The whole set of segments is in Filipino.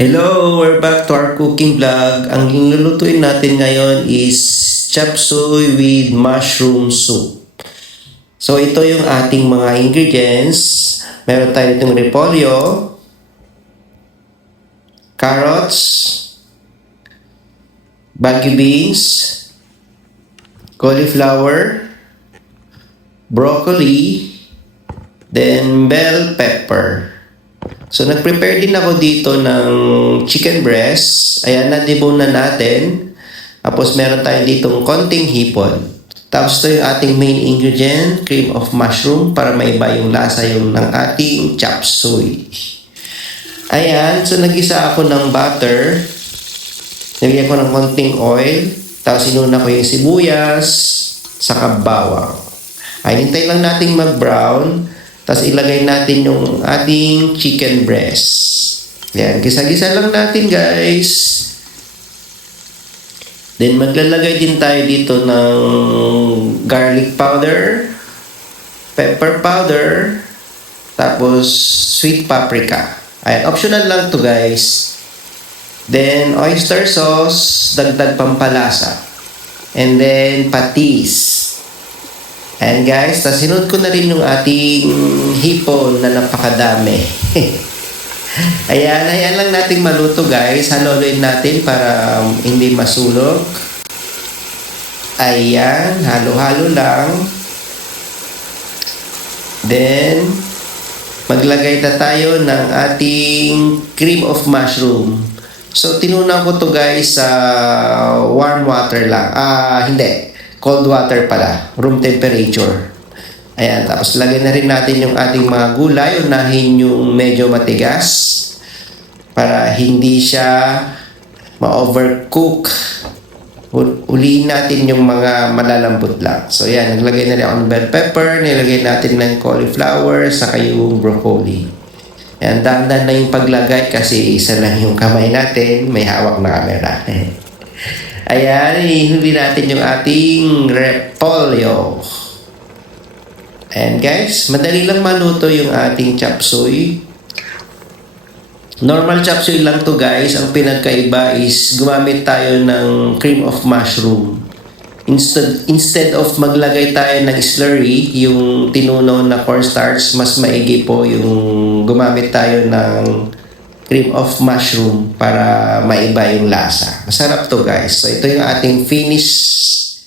Hello! We're back to our cooking vlog. Ang lulutuin natin ngayon is chop suey with mushroom soup. So ito yung ating mga ingredients. Meron tayo itong repolyo, carrots, bagu beans, cauliflower, broccoli, then bell pepper. So, nag-prepare din ako dito ng chicken breast. Ayan, na-debone na natin. Tapos, meron tayo ditong konting hipon. Tapos, ito yung ating main ingredient, cream of mushroom, para maiba yung lasa yung ng ating chop suey. Ayan, so nag-isa ako ng butter. Nagyan ko ng konting oil. Tapos, inuna ko yung sibuyas, saka bawang. Ay, hintay lang nating mag-brown. Tapos ilagay natin yung ating chicken breast. Yan, gisa-gisa lang natin guys. Then maglalagay din tayo dito ng garlic powder, pepper powder, tapos sweet paprika. Ayan, optional lang to guys. Then oyster sauce, dagdag pampalasa. And then patis. And guys, tas sinunod ko na rin yung ating hipon na napakadami. Ayan lang nating maluto guys. Haluin natin para hindi masulok. Ayan, halo-halo lang. Then, maglagay na tayo ng ating cream of mushroom. So, tinuna ko to guys sa warm water lang. Hindi. Cold water pala, room temperature. Ayan, tapos lagyan na rin natin yung ating mga gulay. Unahin yung medyo matigas para hindi siya ma-overcook. Ulihin natin yung mga malalambot lang. So yan, naglagay na rin ako ng bell pepper, nilagay natin ng cauliflower, saka yung broccoli. Ayan, dahan-dahan na yung paglagay kasi isa lang yung kamay natin, may hawak na camera. Ayan, ihuli natin yung ating repolyo. And guys, madali lang maluto yung ating chop suey. Normal chop suey lang to guys. Ang pinagkaiba is gumamit tayo ng cream of mushroom. Instead of maglagay tayo ng slurry, yung tinunaw na cornstarch, mas maigi po yung gumamit tayo ng cream of mushroom para maiba yung lasa. Masarap to guys. So ito yung ating finished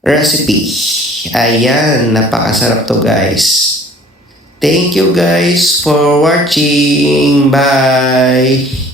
recipe. Ayan, napakasarap to guys. Thank you guys for watching. Bye!